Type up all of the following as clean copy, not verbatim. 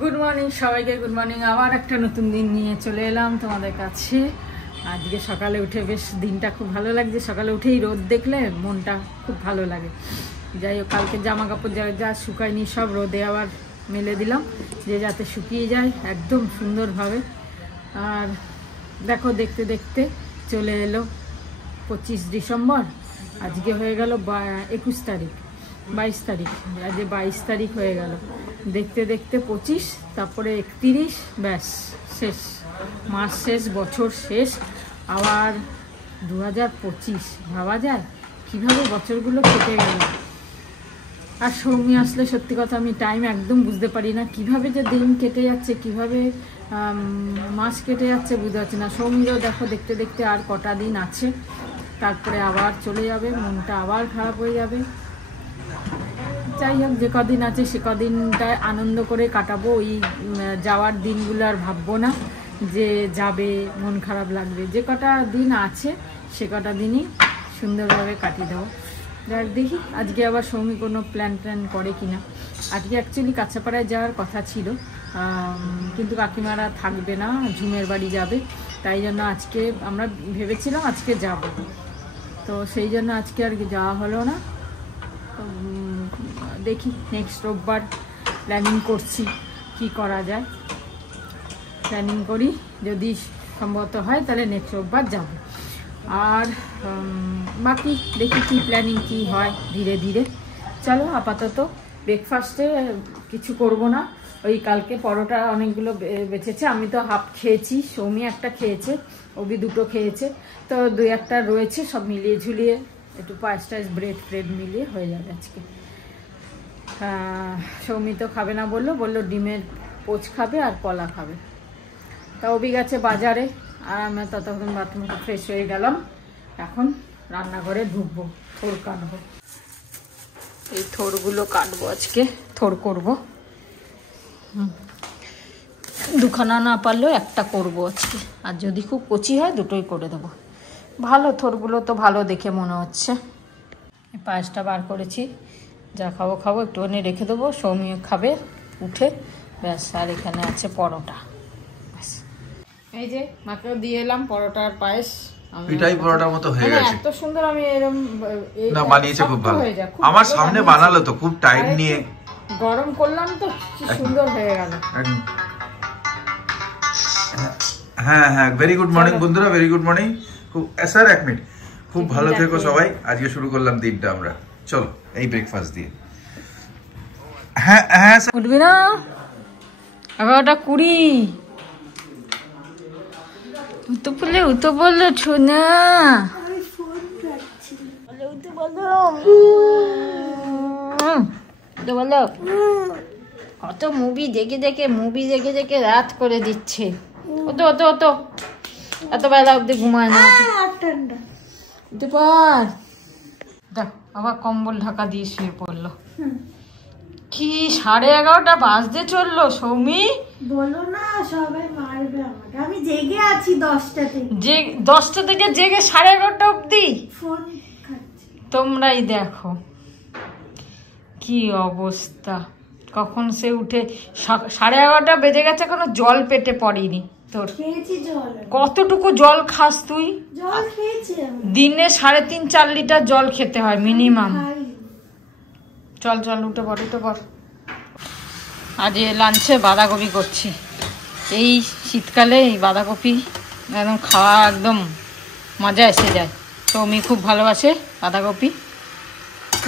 Good morning সবাইকে, good morning. আবার একটা নতুন দিন নিয়ে চলে এলাম তোমাদের কাছে। আজকে সকালে উঠে বেশ দিনটা খুব ভালো লাগছে। সকালে উঠেই রোদ দেখলে মনটা খুব ভালো লাগে। যাই হোক, কালকে জামা কাপড় যা শুকায়নি সব রোদে আবার মেলে দিলাম, যে যাতে শুকিয়ে যায় একদম সুন্দরভাবে। আর দেখো, দেখতে দেখতে চলে এলো 25 ডিসেম্বর। আজকে হয়ে গেল 21 তারিখ, 22 তারিখ, আজ 22 তারিখ হয়ে গেল। দেখতে দেখতে 25, তারপরে 31, ব্যাস শেষ মাস, শেষ বছর শেষ। আবার 2025, ভাবা যায় কীভাবে বছরগুলো কেটে গেল। আর সৌমি আসলে সত্যি কথা আমি টাইম একদম বুঝতে পারি না, কিভাবে যে দিন কেটে যাচ্ছে, কিভাবে মাস কেটে যাচ্ছে বুঝতে পারছি না। সৌমিরও দেখো দেখতে দেখতে আর কটা দিন আছে, তারপরে আবার চলে যাবে, মনটা আবার খারাপ হয়ে যাবে। যাই হোক, যে কদিন আছে সে কদিনটায় আনন্দ করে কাটাবো। ওই যাওয়ার দিনগুলো আর ভাববো না যে যাবে মন খারাপ লাগবে। যে কটা দিন আছে সে কটা দিনই সুন্দরভাবে কাটিয়ে দেবো। যাক, দেখি আজকে আবার সৌমি কোনো প্ল্যান করে কিনা। আজকে অ্যাকচুয়ালি কাছাপাড়ায় যাওয়ার কথা ছিল, কিন্তু কাকিমারা থাকবে না, ঝুমের বাড়ি যাবে। তাই জন্য আজকে আমরা ভেবেছিলাম আজকে যাব, তো সেই জন্য আজকে আর কি যাওয়া হলো না। দেখি নেক্সট রোববার প্ল্যানিং করছি কি করা যায়। প্ল্যানিং করি, যদি সম্ভবত হয় তাহলে নেক্সট রোববার যাব। আর বাকি দেখি কি প্ল্যানিং কি হয় ধীরে ধীরে। চলো, আপাতত ব্রেকফাস্টে কিছু করব না। ওই কালকে পরোটা অনেকগুলো বেঁচেছে, আমি তো হাফ খেয়েছি, সৌমি একটা খেয়েছে, ওবি দুটো খেয়েছে, তো 2-1টা রয়েছে। সব মিলিয়ে ঝুলিয়ে একটু পায়েস টায়েস ব্রেড মিলিয়ে হয়ে যাবে আজকে। সৌমি তো খাবে না, বললো ডিমের পোচ খাবে আর কলা খাবে। তা ওবি গেছে বাজারে, আর আমরা ততক্ষণ বাথরুমে ফ্রেশ হয়ে গেলাম। এখন রান্নাঘরে ঢুকবো, থোড় কাটবো। এই থোড়গুলো কাটবো আজকে, থোড় করবো। দুখানা না পারলেও একটা করবো আজকে, আর যদি খুব কচি হয় দুটোই করে দেবো। ভালো থোড়গুলো তো ভালো দেখে মনে হচ্ছে। পায়েসটা বার করেছি, যা খাবো একটুখানি রেখে দেবো, সৌমিও খাবে উঠে, ব্যাস। আর এখানে আছে পরোটা, ব্যাস। এই যে মাকেও দিয়ে এলাম পরোটার পায়েস। পিঠাই পরোটার মতো হয়ে গেছে, এত সুন্দর। আমি এরকম না বানিয়েছে, খুব ভালো। আমার সামনে বানালো তো, খুব টাইম নিয়ে গরম করলাম তো, কি সুন্দর হয়ে গেল। হ্যাঁ হ্যাঁ, ভেরি গুড মর্নিং বন্ধুরা, very good morning. Sir 1 minute, খুব ভালো থেকো সবাই। আজকে শুরু করলাম দিনটা আমরা, চলো এই ব্রেকফাস্ট দিয়ে। হ্যাঁ হ্যাঁ, উঠবি না? 11:20। উতো বললো ছোনা, বলো কত মুভি দেখে রাত করে দিচ্ছে। অত এত বেলা অব্দি ঘুমায় না। দেখ, আবার কম্বল ঢাকা দিয়ে শুয়ে পড়লো। কি 11:30 বাজতে চললো সৌমি? বলো না, সবাই মারবে আমাকে। আমি জেগে আছি 10টা থেকে। 10টা থেকে জেগে 11:30 অব্দি ফোন খাচ্ছি। তোমরাই দেখো কি অবস্থা। কখন সে উঠে 11:30 বেজে গেছে, কোনো জল পেটে পড়েনি তোর। খেয়েছি জল। কতটুকু জল খাস তুই? জল খেয়েছি আমি। দিনে 3.5-4 লিটার জল খেতে হয় মিনিমাম। চল উঠে পড়। আজ লাঞ্চে বাঁধাকপি করছি। এই শীতকালে এই বাঁধাকপি একদম খাওয়া একদম মজা এসে যায়। তো আমি খুব ভালোবাসে বাঁধাকপি,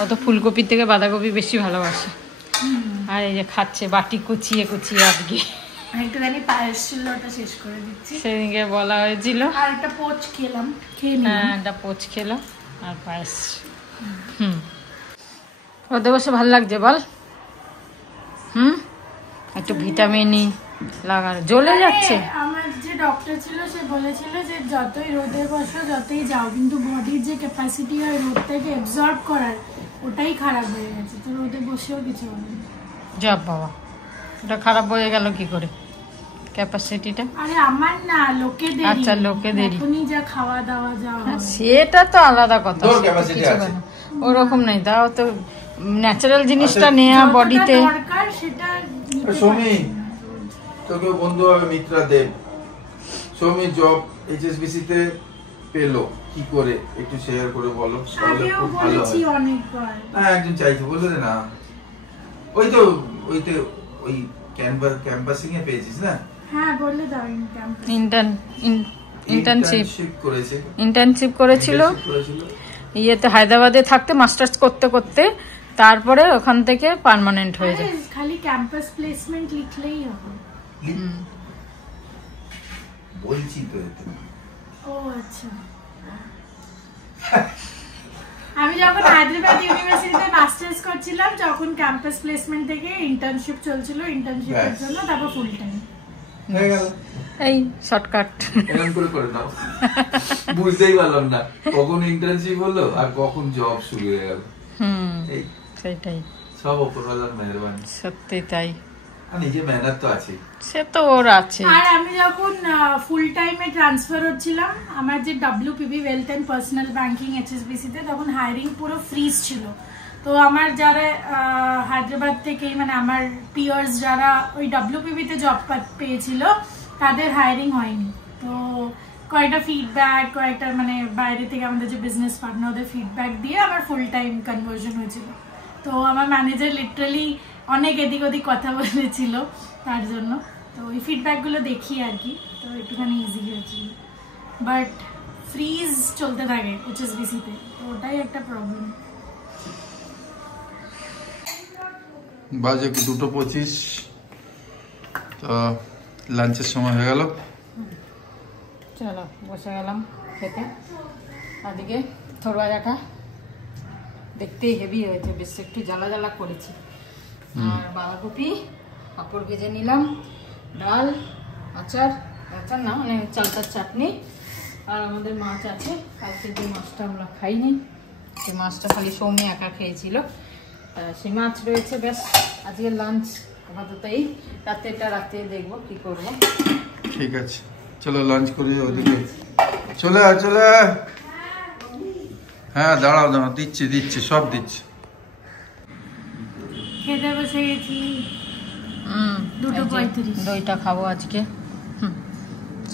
ও তো ফুলকপির থেকে বাঁধাকপি বেশি ভালোবাসে। আর এই যে খাচ্ছে বাটি কুচিয়ে আজকে। একটুখানি পায়েস ছিল, ওটা শেষ করে দিচ্ছি। সেদিনকে বলা হয়েছিল। আর একটা পোচ খেলাম, হ্যাঁ একটা পোচ খেলাম আর পায়েস। ওদের বসে ভালো লাগছে বল? একটু ভিটামিনই লাগানো, জ্বলে যাচ্ছে। আমার যে ডক্টর ছিল সে বলেছিল যে যতই রোদে বসো, যতই যাও, কিন্তু বডির যে ক্যাপাসিটি হয় রোদটাকে অ্যাবজর্ব করার, ওটাই খারাপ হয়ে গেছে। তো রোদে বসেও কিছু হবে না। যাব বাবা, ওটা খারাপ হয়ে গেল কি করে ক্যাপাসিটিটা? আরে আমার না, লোকেদের। আচ্ছা, লোকেদের এখনই যা খাওয়া দাওয়া সেটা তো আলাদা কথা, ওরকম নেই। তাও তো ন্যাচারাল জিনিসটা নেওয়া বডিতে দরকার, সেটা তোকেও বন্ধু হবে মিত্রা দেব। সৌমি জব HSBC তে পেলো কি করে একটু শেয়ার করে বলো। আগেও বলেছি অনেকবার। হ্যাঁ একজন চাইছে বলতে না, ওই ক্যাম্পাসিং এ পেয়েছিস না? হ্যাঁ বলে দাও। ইন্টার্নশিপ করেছিল ইয়েতে হায়দ্রাবাদে থাকতে, মাস্টার্স করতে করতে তারপরে ওখান থেকে পার্মানেন্ট হয়ে যায়। খালি ক্যাম্পাস প্লেসমেন্ট লিখলেই হবে। বলছি তো। ও আচ্ছা। আমি যখন হায়দ্রাবাদ ইউনিভার্সিটিতে মাস্টার্স করছিলাম যখন ক্যাম্পাস প্লেসমেন্ট থেকে ইন্টার্নশিপ চলছিল, ইন্টার্নশিপের জন্য তারপর ফুল টাইম হয়ে গেল। এই শর্টকাট এরকম করে নাও। বুঝতেই পারলাম না কখন ইন্টার্নশিপ হলো আর কখন জব শুরু হয়ে গেল। এই সেটাই, সব উপরওয়ালার মেহেরবানি। সত্যি তাই। আর নিজে মেহনত তো আছে, সে তো ওর আছে। আর আমি যখন ফুল টাইমে ট্রান্সফার হচ্ছিলাম আমার যে WPB wealth and personal banking HSBC তে, তখন হায়ারিং পুরো ফ্রিজ ছিল। তো আমার যারা হায়দ্রাবাদ থেকে মানে আমার পিয়ার্স যারা ওই WPB তে জব পেয়েছিল তাদের হায়ারিং হয়নি। তো কয়েকটা ফিডব্যাক, কয়েকটা মানে বাইরে থেকে আমাদের যে বিজনেস পার্টনার ওদের ফিডব্যাক দিয়ে আমার ফুল টাইম কনভার্জন হয়েছিল। তো আমার ম্যানেজার লিটারালি অনেক এদিক ওদিক কথা বলেছিল তার জন্য। তো ওই ফিডব্যাকগুলো দেখি আর কি, তো একটুখানি ইজি হয়েছিল। বাট ফ্রিজ চলতে থাকে HSBC তে, তো ওটাই একটা প্রবলেম। বাজে 2:25, তো লাঞ্চের সময় হয়ে গেল। চলো বসে গেলাম খেতে। আজকে থোর ভাজাটা দেখতেই হেভি হয়েছে, বেশ একটু জ্বালা জ্বালা করেছি। আর বাঁধাকপি পাঁপড় ভেজে নিলাম, ডাল, আচার না মানে চালতার চাটনি, আর আমাদের মাছ আছে। কালকে যে মাছটা আমরা খাইনি, সেই মাছটা খালি সৌমি একা খেয়েছিল, সেই মাছ রয়েছে। ব্যাস আজকে লাঞ্চ আপাতত এই। রাতে দেখবো কি করবো। ঠিক আছে চলো লাঞ্চ করি। ওদিকে চলে হ্যাঁ দাঁড়াও দিচ্ছি সব দিচ্ছি। খেতে বসে গেছি। 2:35 দইটা খাবো আজকে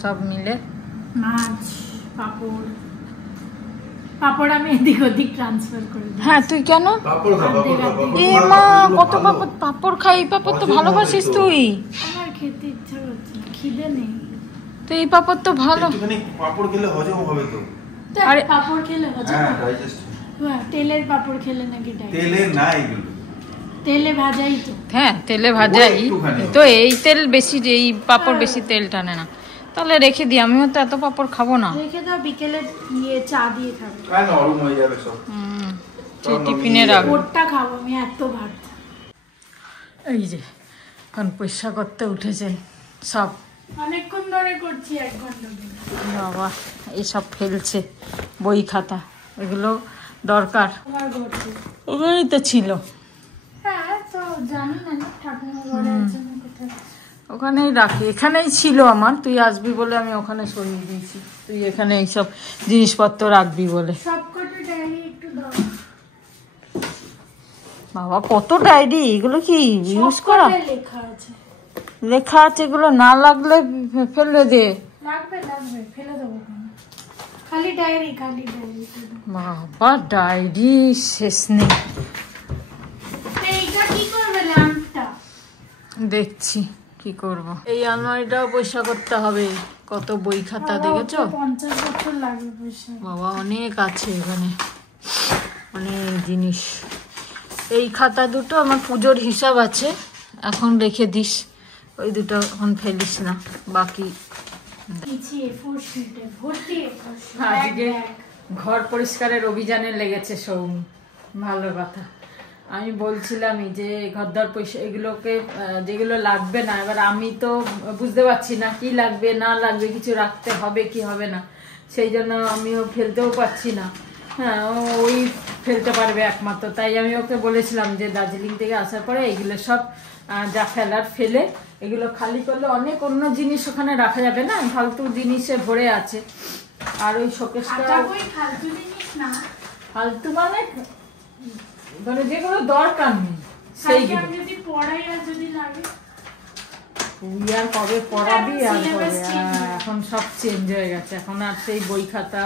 সব মিলে। মাছ, পাপড় আমি এদিক ওদিক ট্রান্সফার করে দিই। হ্যাঁ তুই কেন? এ মা কত পাপড় খাই। পাপড় তো ভালোবাসিস তুই। আমার খেতে ইচ্ছা করছে, খিদে নেই। তো এই পাপড় তো ভালো। একটুখানি পাপড় খেলে হজম হবে তো। আরে পাপড় খেলে হজম হ্যাঁ হবে? ডাইজেস্ট। হ্যাঁ তেলের পাপড় খেলে নাকি ডাইজেস্ট? তেলে না এগুলো, তেলে ভাজাই তো। হ্যাঁ তেলে ভাজাই তো, এই তেল বেশি, এই পাপড় বেশি তেল টানে না। তাহলে রেখে দিই, আমিও তো এত পাপড় খাবো না। রেখে দাও, বিকেলে চা দিয়ে খাবো। হ্যাঁ নরম হয়ে যাবে সব। সেই টিফিনে রাখবো। ওটা খাবো আমি, এত ভাত। এই যে এখন পয়সা করতে উঠেছেন সব, অনেকক্ষণ ধরে করছি, 1 ঘন্টা ধরে। বাবা এইসব ফেলছে বই খাতা, এগুলো দরকার। তোমার ঘরতে ওখানেই তো ছিল। হ্যাঁ তো জানি না ঠাকুমা ঘরে আছে না কোথায়। ওখানেই রাখি, এখানেই ছিল আমার। তুই আসবি বলে আমি ওখানে সরিয়ে দিয়েছি। তুই এখানে এইসব জিনিসপত্র রাখবি বলে। সবকটা ডায়েরি একটু দাও। বাবা কত ডায়েরি, এগুলো কি ইউজ করা? লেখা আছে, লেখা আছে, এগুলো না লাগলে ফেলে দে। লাগবে ফেলে দেবো। খালি ডায়েরি বাবা ডায়েরি শেষ নেই। এইটা কি করবে? ল্যাম্পটা দেখছি কি করব। এই আলমারিটাও পয়সা করতে হবে। কত বই খাতা দেখেছো? 50 বছর লাগবে পয়সা। বাবা অনেক আছে এখানে, অনেক জিনিস। এই খাতা দুটো আমার পুজোর হিসাব আছে, এখন রেখে দিস। ওই দুটো এখন ফেলিস না। বাকি আজকে ঘর পরিষ্কারের অভিযানে লেগেছে সৌমি। ভালো কথা। আমি বলছিলামই যে ঘরদর পয়সা এগুলোকে, যেগুলো লাগবে না, এবার আমি তো বুঝতে পারছি না কি লাগবে না লাগবে, কিছু রাখতে হবে কি হবে না, সেই জন্য আমিও ফেলতেও পারছি না। হ্যাঁ ওই ফেলতে পারবে একমাত্র। তাই আমি ওকে বলেছিলাম যে দার্জিলিং থেকে আসার পরে এগুলো সব যা ফেলার ফেলে, এগুলো খালি করলে অনেক অন্য জিনিস ওখানে রাখা যাবে না, ফালতু জিনিসে ভরে আছে। আর ওই শোকেসটা ফালতু মানে যেগুলো দরকার নেই সেই তুই আর কবে পড়াবি আর কবে, এখন সব চেঞ্জ হয়ে গেছে, এখন আর সেই বই খাতা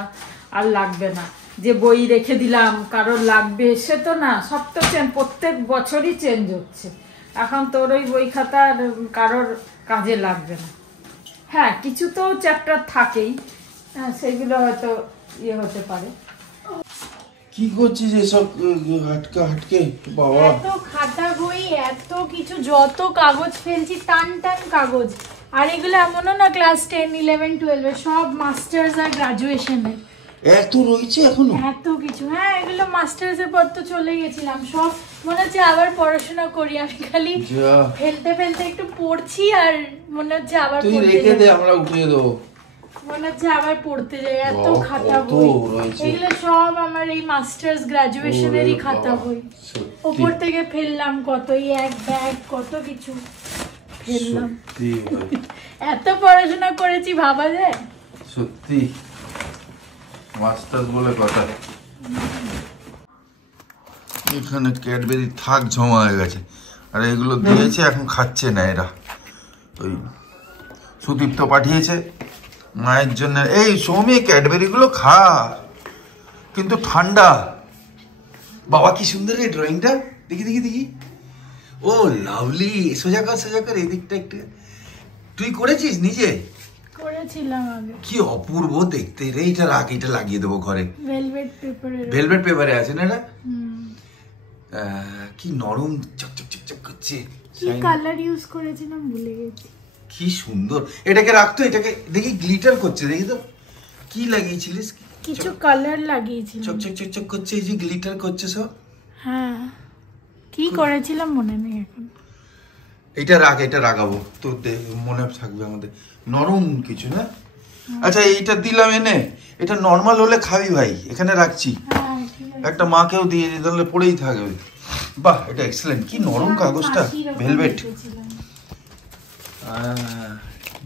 আর লাগবে না। যে বই রেখে দিলাম কারোর লাগবে সে তো না, সব তো চেঞ্জ, প্রত্যেক বছরই চেঞ্জ হচ্ছে। এখন তোর ওই বই খাতা কারোর কাজে লাগবে না। হ্যাঁ, কিছু তো চ্যাপ্টার থাকেই, হ্যাঁ সেগুলো হয়তো ইয়ে হতে পারে। কি করছিস এসব হাটকে বাবা? এত খাতা বই, এত কিছু, যত কাগজ ফেলছি, টান টান কাগজ। আর এগুলো এমনও না ক্লাস 10, 11, 12 সব মাস্টার্স আর গ্রাজুয়েশনের। এত রয়েছে এখনো? এত কিছু, হ্যাঁ এগুলো মাস্টার্স এর পর তো চলে গেছিলাম, সব মনে হচ্ছে আবার পড়াশোনা করি। আমি খালি ফেলতে ফেলতে একটু পড়ছি আর মনে হচ্ছে আবার তুই রেখে দে, আমরা উঠিয়ে দেবো। মনে হচ্ছে আবার পড়তে যাই, এত খাতা বই। এগুলো সব আমার এই মাস্টার্স গ্রাজুয়েশনেরই খাতা বই। ওপর থেকে ফেললাম কত, এই এক ব্যাগ কত কিছু ফেললাম। এত পড়াশোনা করেছি ভাবা যায়? সত্যি মাস্টার্স বলে কথা। এখানে ক্যাডবেরি থাক জমা হয়ে গেছে, আর এগুলো দিয়েছে এখন খাচ্ছে না এরা। ওই সুদীপ্ত পাঠিয়েছে মায়ের জন্য। এই সৌমি ক্যাডবেরি গুলো খা, কিন্তু ঠান্ডা। বাবা কি সুন্দর এই ড্রয়িংটা, দেখি দেখি দেখি। ও লাভলি, সোজা কর এই দিকটা একটু। তুই করেছিস নিজে? করেছিলাম আগে। কি অপূর্ব দেখতে রে। এটা রাখ, এটা লাগিয়ে দেবো ঘরে। ভেলভেট পেপারে আছে না এটা? কি নরম, চকচক চকচক করছে। কি কালার ইউজ করেছিলাম ভুলে গেছি। কি সুন্দর। এটাকে রাখতো, এটাকে দেখি গ্লিটার করছে, দেখি তো কি লাগিয়েছিলিস? কিছু কালার লাগিয়েছিলাম, চকচক চকচক করছে, এই যে গ্লিটার করছে সব। হ্যাঁ, কি করেছিলাম মনে নেই এখন। এটা রাখ, এটা রাখাবো তো মনে থাকবে আমাদের। নরম কিছু না? আচ্ছা এইটা দিলাম এনে, এটা নর্মাল হলে খাবি ভাই, এখানে রাখছি। একটা মাকেও দিয়ে দিই, তাহলে পড়েই থাকবে। বাহ, এটা এক্সেলেন্ট। কি নরম কাগজটা, ভেলভেট।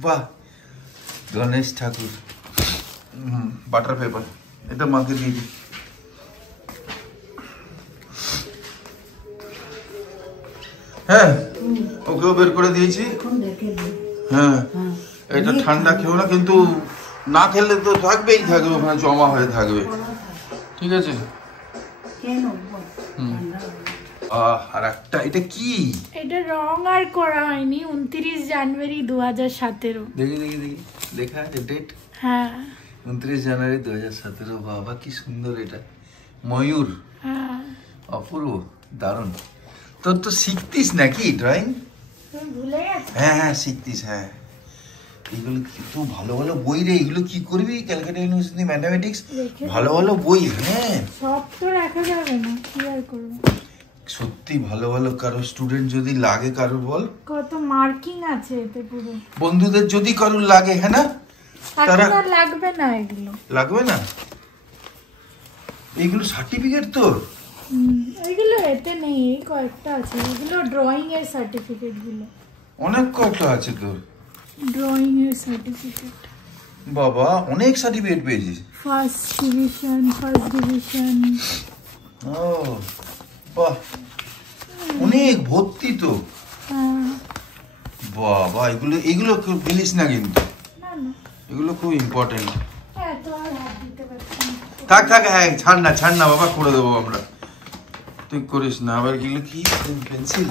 বাহ, গণেশ ঠাকুর বাটার পেপার। এটা মাকে দিয়ে দিই। হ্যাঁ, ওকেও বের করে দিয়েছি। হ্যাঁ, এটা ঠান্ডা খেও না, কিন্তু না খেলে তো থাকবেই, থাকবে ওখানে জমা হয়ে থাকবে। ঠিক আছে। আর একটা, এটা কি? এটা রং আর করা হয়নি। 29 জানুয়ারি 2017। দেখি দেখি দেখি, লেখা আছে ডেট। হ্যাঁ, 29 জানুয়ারি 2017। বাবা কি সুন্দর এটা, ময়ূর। হ্যাঁ, অপূর্ব, দারুণ। তোর তো শিখতিস নাকি ড্রয়িং? ভুলে গেছি। হ্যাঁ হ্যাঁ শিখতিস, হ্যাঁ। এগুলো তো ভালো ভালো বই রে, এগুলো কি করবি? ক্যালকাটা ইউনিভার্সিটি ম্যাথামেটিক্স, ভালো ভালো বই। হ্যাঁ, সব তো রাখা যাবে না, কি আর করব। সত্যি ভালো ভালো কারো স্টুডেন্ট যদি লাগে, কারো বল, কত মার্কিং আছে এতে পুরো। বন্ধুদের যদি কারোর লাগে, হ্যাঁ না, তারা লাগবে না, এগুলো লাগবে না। এগুলো সার্টিফিকেট তোর? এগুলো এতে নেই, এই কয়েকটা আছে। এগুলো ড্রয়িং এর সার্টিফিকেট গুলো। অনেক কয়টা আছে তোর ড্রয়িং এর সার্টিফিকেট? বাবা, অনেক সার্টিফিকেট পেয়েছিস। First division. ও বাহ, অনেক ভর্তি তো। বাবা, এগুলো এগুলো বলিস না কিন্তু, এগুলো খুব ইম্পর্টেন্ট। থাক থাক, হ্যাঁ ছাড় না বাবা, করে দেবো আমরা। তুই করিস না আবার। এগুলো কি পেন্সিল?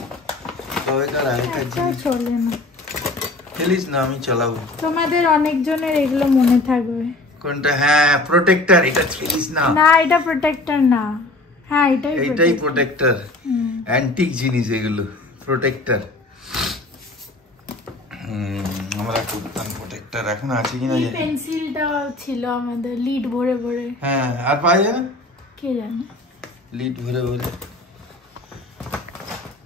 চলে না, খেলিস না, আমি চালাবো। তোমাদের অনেকজনের এগুলো মনে থাকবে। কোনটা? হ্যাঁ, প্রোটেক্টর। এটা খেলিস না। না, এটা প্রোটেক্টর না। হ্যাঁ, এটাই প্রোটেক্টর। অ্যান্টিক জিনিস এগুলো, প্রোটেক্টর। আমরা করতাম প্রোটেক্টর, এখন আছে কিনা জানি। পেন্সিলটা ছিল আমাদের, লিড ভরে ভরে। হ্যাঁ, আর পাওয়া যায় না, কে জানে। লিড ভরে ভরে।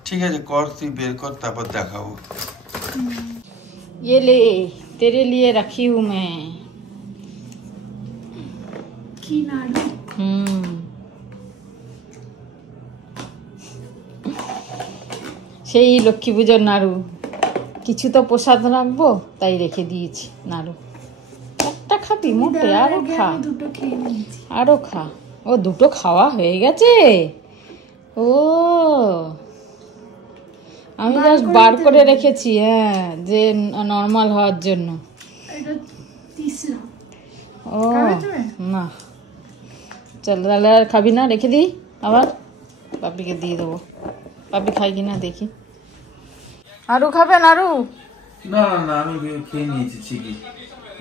ঠিক আছে, কর, তুই বের কর, তারপর দেখাবো। ये ले, तेरे लिए रखी हूँ मैं। কি নাড়ু? সেই লক্ষ্মী পুজোর নাড়ু। কিছু তো প্রসাদ রাখবো, তাই রেখে দিয়েছি নাড়ু। একটা খাবি মোটে? আরো খা, দুটো খেয়ে নিয়েছি। আরো খা। ও, দুটো খাওয়া হয়ে গেছে। ও আমি জাস্ট বার করে রেখেছি, হ্যাঁ, যে নর্মাল হওয়ার জন্য। ও না, চল তাহলে আর খাবি না, রেখে দিই, আবার পাপিকে দিয়ে দেবো। পাপি খাই কিনা দেখি। আরু খাবেন? আরু না না, আমি খেয়ে নিয়েছি।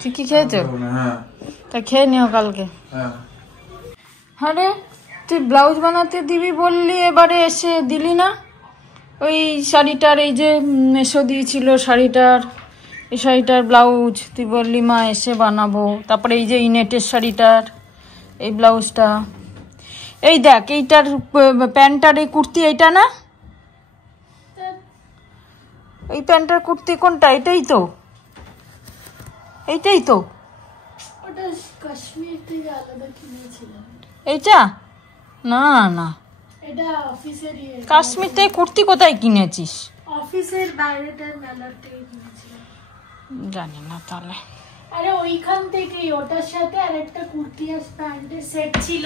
চিকি খেয়েছো? হ্যাঁ, তা খেয়ে নিও কালকে। হ্যাঁ। আরে তুই ব্লাউজ বানাতে দিবি বললি, এবারে এসে দিলি না? ওই শাড়িটার, এই যে মেশো দিয়েছিল শাড়িটার, এই শাড়িটার ব্লাউজ তুই বললি মা এসে বানাবো। তারপরে এই যে ইনেটের শাড়িটার এই ব্লাউজটা, এই দেখ এইটার প্যান্টটার এই কুর্তি, এইটা না? এই প্যান্টটার কুর্তি কোনটা? এটাই তো, এইটাই তো। ওটা কাশ্মীর থেকে আলাদা কিনেছিলাম। এইটা না না, এটা অফিসের কাশ্মীর থেকে কুর্তি কোথায় কিনেছিস? অফিসের বাইরেটার মেলার থেকে কিনেছিলাম। জানি না তাহলে। আরে ওইখান থেকেই, ওটার সাথে আরেকটা কুর্তি আর প্যান্টের সেট ছিল,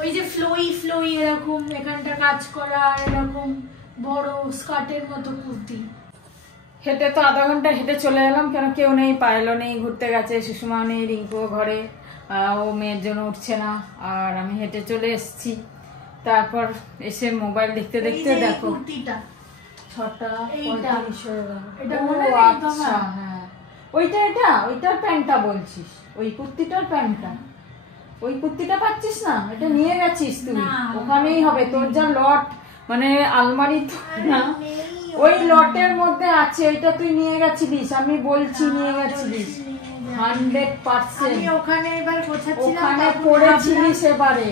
ওই যে ফ্লোই এরকম এখানটা কাজ করা, আর এরকম বড় স্কার্টের মতো কুর্তি। হেঁটে তো আধা ঘন্টা হেঁটে চলে এলাম, কেন কেউ নেই, পায়েলও নেই, ঘুরতে গেছে, সুষমা নেই, রিঙ্কুও ঘরে, ও মেয়ের জন্য উঠছে না, আর আমি হেঁটে চলে এসেছি। তারপর এসে মোবাইল দেখতে দেখতে দেখো কুর্তিটা 6:45 হয়ে গেল। এটা ও মনে নেই আচ্ছা, তোমার? হ্যাঁ ওইটা, ওইটার প্যান্টটা বলছিস, ওই কুর্তিটার প্যান্টটা, ওই কুর্তিটা পাচ্ছিস না? এটা নিয়ে গেছিস তুই, ওখানেই হবে তোর যা লট, মানে আলমারি তো না, ওই লটের মধ্যে আছে, ওইটা তুই নিয়ে গেছিলিস, আমি বলছি নিয়ে গেছিলিস 100%। ওখানে এবার গোছাচ্ছিলাম, ওখানে পড়েছিলিস এবারে,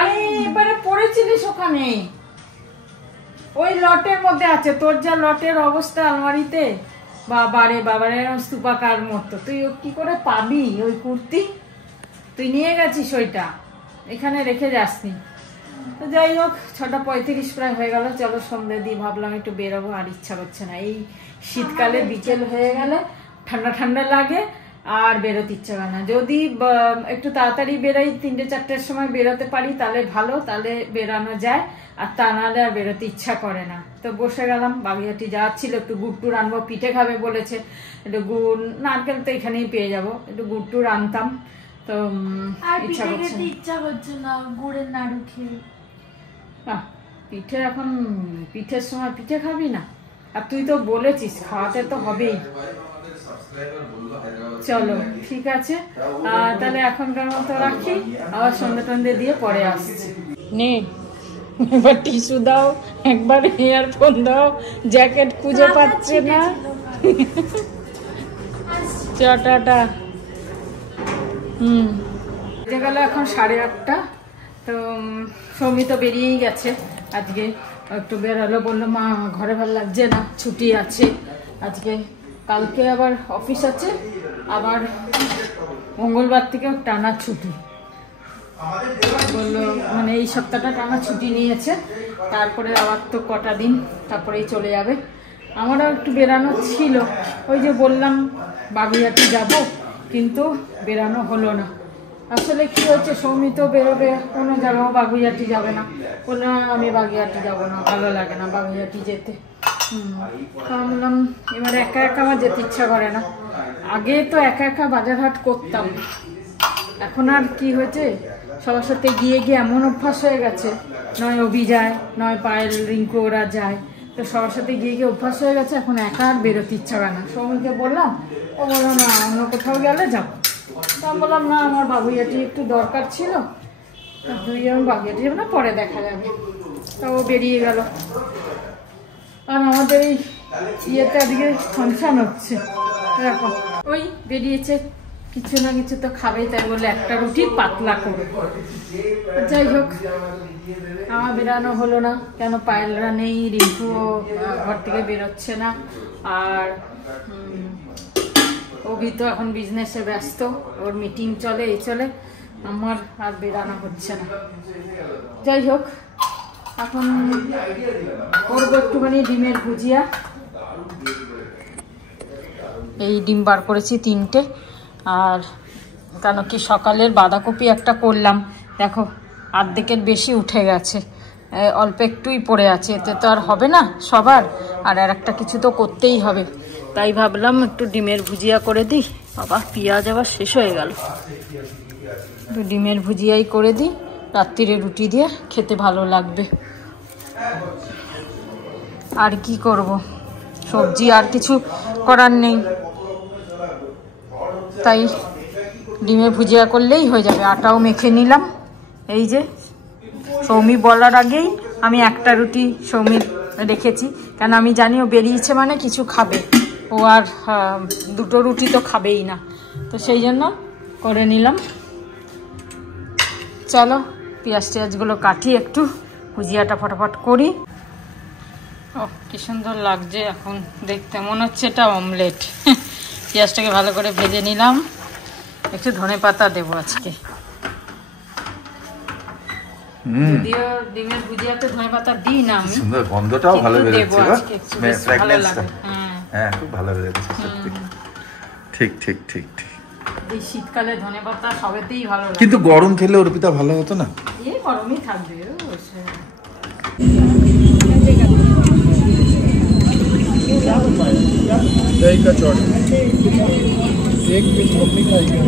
আরে এবারে পড়েছিলিস ওখানে, ওই লটের মধ্যে আছে, তোর যা লটের অবস্থা আলমারিতে, বাবারে বাবারে, স্তূপাকার মতো, তুই কি করে পাবি ওই কুর্তি? তুই নিয়ে গেছিস ওইটা, এখানে রেখে যাসনি। তো যাই হোক, 6:35 প্রায় হয়ে গেল, চলো সন্ধ্যে দিই, ভাবলাম একটু বেরোবো, আর ইচ্ছা করছে না, এই শীতকালে বিকেল হয়ে গেলে ঠান্ডা ঠান্ডা লাগে, আর বেরোতে ইচ্ছা করে না। যদি একটু তাড়াতাড়ি বেরোই, 3-4টের সময় বেরোতে পারি তাহলে ভালো, তাহলে বেরানো যায়, আর তা নাহলে আর বেরোতে ইচ্ছা করে না। তো বসে গেলাম, বাগুইহাটি যাওয়ার ছিল, একটু গুড় টুর আনবো, পিঠে খাবে বলেছে, একটু গুড়, নারকেল তো এখানেই পেয়ে যাবো, একটু গুড় টুর আনতাম, তো ইচ্ছা করছে না গুড়ের নাড়ু খেয়ে। পিঠে এখন, পিঠের সময় পিঠে খাবি না? আর তুই তো বলেছিস খাওয়াতে তো হবেই। চলো ঠিক আছে, তাহলে এখনকার মতো রাখি, আবার সন্ধ্যে টন্ধে দিয়ে পরে আসছি। নে এবার টিস্যু দাও, একবার ইয়ারফোন দাও, জ্যাকেট খুঁজে পাচ্ছে না। টাটা। গেল এখন 8:30, তো সৌমি তো বেরিয়েই গেছে, আজকে একটু বেরোলো, বললো মা ঘরে ভালো লাগছে না, ছুটি আছে আজকে, কালকে আবার অফিস আছে, আবার মঙ্গলবার থেকে টানা ছুটি বললো, মানে এই সপ্তাহটা টানা ছুটি নিয়েছে, তারপরে আবার তো কটা দিন তারপরেই চলে যাবে। আমারও একটু বেরানো ছিল, ওই যে বললাম বাগুইহাটি যাব, কিন্তু বেরানো হলো না। আসলে কি হচ্ছে, সৌমি তো বেরোবে কোনো জায়গাও, বাগুইহাটি যাবে না, বললো আমি বাগুইহাটি যাবো না, ভালো লাগে না বাগুইহাটি যেতে। বললাম এবার একা একা আমার যেতে ইচ্ছা করে না, আগে তো একা একা বাজার হাট করতাম, এখন আর কি হয়েছে, সবার সাথে গিয়ে গিয়ে এমন অভ্যাস হয়ে গেছে, নয় অভি যায়, নয় পায়েল, রিঙ্কু ওরা যায়, তো সবার সাথে গিয়ে গিয়ে অভ্যাস হয়ে গেছে, এখন একা আর বেরোতে ইচ্ছা করে না। সৌমিকে বললাম, ও বললো না অন্য কোথাও গেলে যাবো, তা বললাম না আমার বাগুইহাটি একটু দরকার ছিল, তুই আমি বাগুইহাটি যাবো না, পরে দেখা যাবে। তা ও বেরিয়ে গেল, আর আমাদের এই ইয়েতে আজকে ফাংশন হচ্ছে, এরকম ওই বেরিয়েছে, কিছু না কিছু তো খাবে, তাই বলে একটা রুটি পাতলা করে। যাই হোক, আমার বেরানো হলো না, কেন পায়েলরা নেই, রিঙ্কুও ঘর থেকে বেরোচ্ছে না, আর অভি তো এখন বিজনেসে ব্যস্ত, ওর মিটিং চলে, এই চলে, আমার আর বেরানো হচ্ছে না। যাই হোক, এখন করবো একটুখানি ডিমের ভুজিয়া, এই ডিম বার করেছি 3টে, আর কেন কি সকালের বাঁধাকপি একটা করলাম, দেখো অর্ধেকের বেশি উঠে গেছে, অল্প একটুই পড়ে আছে, এতে তো আর হবে না সবার, আর একটা কিছু তো করতেই হবে। তাই ভাবলাম একটু ডিমের ভুজিয়া করে দিই। বাবা পেঁয়াজ আবার শেষ হয়ে গেল। একটু ডিমের ভুজিয়াই করে দিই, রাত্রিরে রুটি দিয়ে খেতে ভালো লাগবে। আর কি করব, সবজি আর কিছু করার নেই, তাই ডিমে ভুজিয়া করলেই হয়ে যাবে। আটাও মেখে নিলাম। এই যে সৌমি বলার আগেই আমি একটা রুটি সৌমির রেখেছি, কারণ আমি জানি ও বেরিয়েছে মানে কিছু খাবে, ও আর দুটো রুটি তো খাবেই না, তো সেই জন্য করে নিলাম। চলো পেঁয়াজ টেয়াজগুলো কাটি, একটু ভুজিয়াটা ফটাফট করি। ও কি সুন্দর লাগছে এখন দেখতে, মনে হচ্ছে এটা অমলেট। পেঁয়াজটাকে ভালো করে ভেজে নিলাম, একটু ধনেপাতা দেবো আজকে, যদিও ডিমের ভুজিয়াতে ধনেপাতা দিই না আমি। সুন্দর গন্ধটাও ভালো বেরোচ্ছে, ভালো লাগে। হ্যাঁ খুব ভালো বেরোচ্ছে সত্যি। ঠিক ঠিক ঠিক ঠিক। এই শীতকালে ধনেপাতা সবেতেই ভালো লাগে, কিন্তু গরম খেলে অর্পিতা ভালো হতো না? এই গরমই থাকবে। दही का चौड़ा एक पीस मम्मी खाएगी,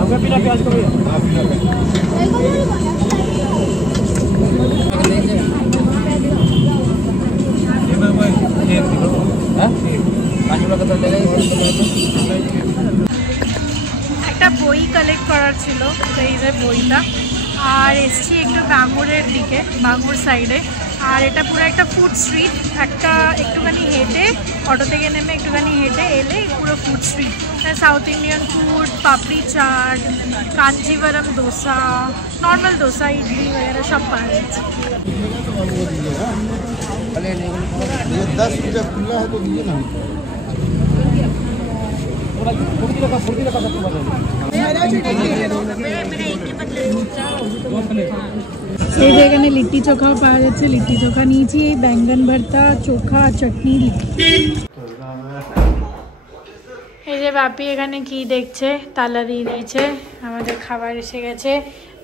आपका बिना प्याज का भैया, आप बिना একটা বই কালেক্ট করার ছিল, এই যে বইটা। আর এসছি একটু বাঙুরের দিকে, বাঙুর সাইডে। আর এটা পুরো একটা ফুড স্ট্রিট, একটা একটুখানি হেঁটে অটো থেকে নেমে একটুখানি হেঁটে এলে পুরো food street. South Indian food, papdi chaat, Kanjeevaram dosa, normal dosa, idli वगैरह सब पाया जाए। 10 रुपया खुला है तो दिए ना। এই যে এখানে লিট্টি চোখাও পাওয়া যাচ্ছে, লিট্টি চোখা নিয়েছি, ব্যাঙ্গন ভর্তা, চোখা, চাটনি। এই যে বাপি এখানে কি দেখছে, তালা দিয়ে দিয়েছে। আমাদের খাবার এসে গেছে,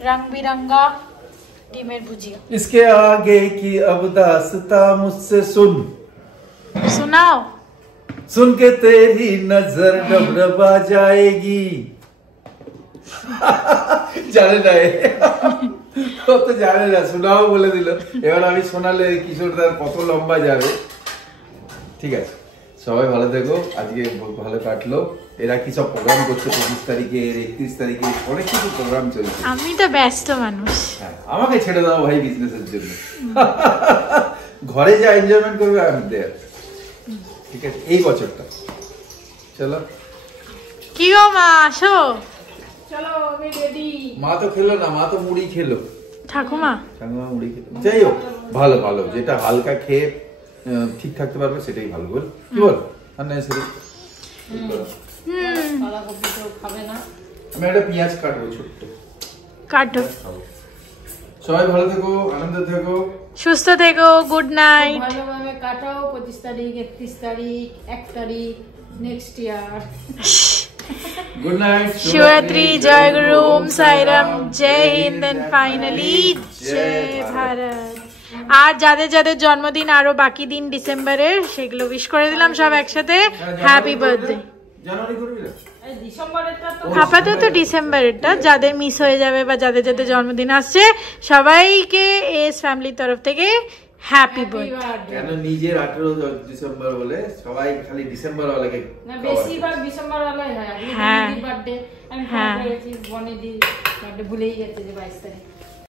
রং বিরঙ্গা ডিমের ভুজিয়া। इसके आगे की अब दास्तां मुझसे सुन, শোনাও। सुन के तेरी नजर डबडबा जाएगी। জানে না ও তো জানে না, শোনাও বলে দিল। এবার আমি শোনালে কিশোরদার কত লম্বা যাবে। ঠিক আছে, সবাই ভালো থেকো, আজকে ভালো কাটলো। এরা কি সব প্রোগ্রাম করছে 25 তারিখে, 31 তারিখে, অনেক কিছু প্রোগ্রাম চলছে। আমি তো ব্যস্ত মানুষ, আমাকে ছেড়ে দাও ভাই বিজনেসের জন্য। ঘরে যা এনজয়মেন্ট করবে আমি দেয়ার, ঠিক আছে এই বছরটা। চলো কি গো মা, আসো। চলো আমি রেডি। মা তো খেলো না, মা তো মুড়ি খেলো। ঠাকুমা মুড়ি খেলো। যাই হোক, ভালো ভালো, যেটা হালকা খেয়ে ঠিক থাকতে পারবে সেটাই ভালো। বল কি বল, আর না সেটা বাঁধাকপি তো খাবে না। আমি একটা পেঁয়াজ কাটবো ছোট্ট, কাটো। সবাই ভালো থেকো, আনন্দ থেকো, সুস্থ থেকো, গুড নাইট। ভালোভাবে কাটাও। 25 তারিখ, 31 তারিখ, 1 তারিখ next year. Good night, Shivratri, জয় গুরু, ওম সাইরাম, জয় হিন্দ, এন্ড ফাইনালি জয় ভারত। আর যাদের যাদের জন্মদিন আরো বাকি দিন ডিসেম্বরের, সেগুলো উইশ করে দিলাম সব একসাথে। Happy birthday. জানুয়ারি করবি না? এই ডিসেম্বরেরটা তো আপাতত ডিসেম্বরেরটা, যাদের মিস হয়ে যাবে বা যাদের যাদের জন্মদিন আসছে সবাইকে এস ফ্যামিলির তরফ থেকে হ্যাপি বার্থডে। কেন নিজের 18 ডিসেম্বর বলে সবাই খালি ডিসেম্বর ওয়ালাকে না, বেশিরভাগ ডিসেম্বর ওয়ালাই হয়। হ্যাঁ। বার্থডে আমি হ্যাঁ। বনেদি বার্থডে ভুলেই গেছে যে 22 তারিখ।